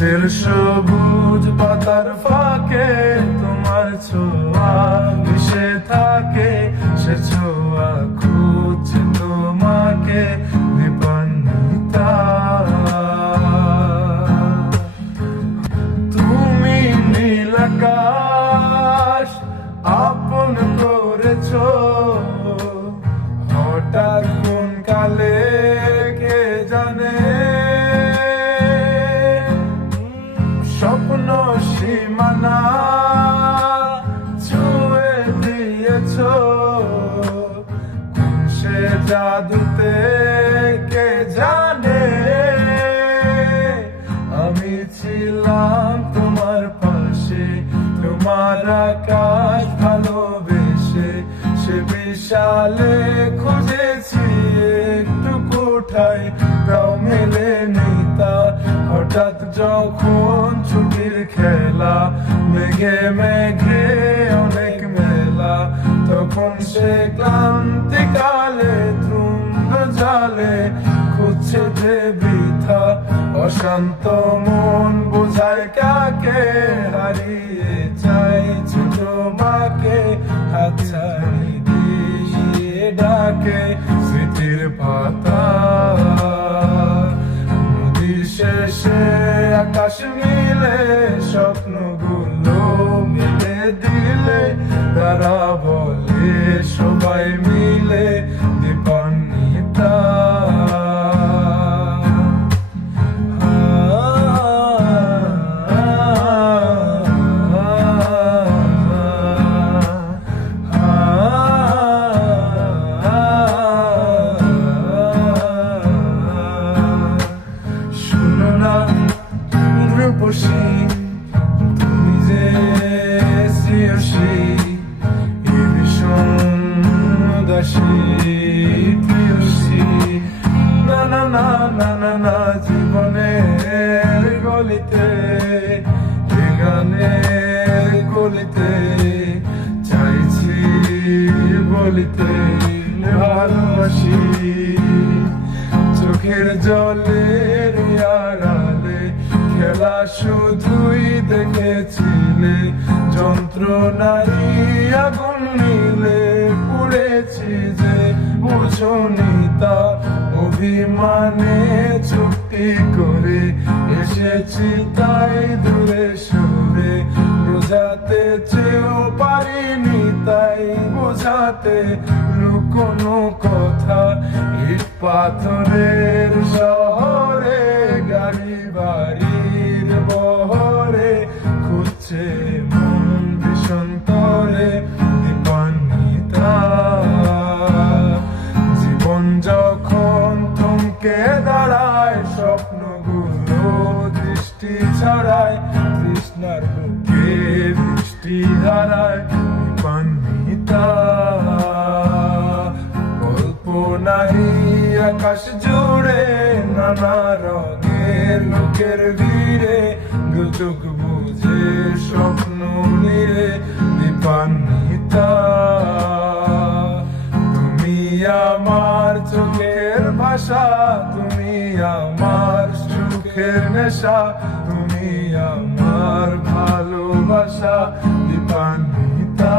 গাছের সবুজ পাতার ফাঁকে তোমার ছোঁয়া মিশে থাকে, সে ছোঁয়া খুঁজছে তোমাকে দীপান্বিতা। তুমি নীল আকাশ আপন করেছো, হঠাৎ কোন কালে কে জানে স্বপ্ন সীমানা ছুঁয়ে দিয়েছো, কোন সে জাদুতে কে জানে। আমি ছিলাম তোমার পাশে, তোমার আকাশ ভালোবেসে, সে বিশালে খুঁজেছি একটু কোঠায় তাও মেলেনি তা। হঠাৎ যখন ছুটির খেলা মেঘে মেঘে অনেক মেলা, তখন সে ক্লান্তিকালে ধূম্র জালে খুঁজছে যে বৃথা। অশান্ত মন বোঝায় কাকে হারিয়ে চাইছে তোমাকে, হাত ছাড়ি দিয়ে ডাকে স্মৃতির পাতা। নদীর শেষে আকাশ মিলে স্বপ্নগুলো মিলে দিলে, তারা বলে সবাই মিলে দীপান্বিতা। তুমি যে শ্রেয়সী এই ভীষণ উদাসী প্রিয়সী, না না না না না না জীবনের গলিতে গানের গলিতে চাইছি বলিতে ভালোবাসি। চোখের জলের আড়ালে খেলা শুধুই দেখেছিলে, যন্ত্রণারি আগুন নিলে পুড়েছি যে বুঝনি তা। অভিমানে চুক্তি করে এসেছি তাই দূরে সরে, বোঝাতে চেয়েও পারিনি তাই বোঝাতে লুকোনো কথা। ইট পাথরের শহরে গাড়ি বাড়ির বহরে খুঁজছে মন ভীষণতরে দীপান্বিতা। জীবন যখন থমকে দাঁড়ায়, স্বপ্নগুলো দৃষ্টি ছাড়ায়, তৃষ্ণার বুকে বৃষ্টি ধারায় দীপান্বিতা। কল্পনাই আকাশ জুড়ে নানা রঙের লোকের ভিড়ে, দুচোখ বুঝে স্বপ্ন নিয়ে দীপান্বিতা। তুমি আমার চোখের ভাষা, তুমি আমার সুখের নেশা, তুমি আমার ভালোবাসা দীপান্বিতা।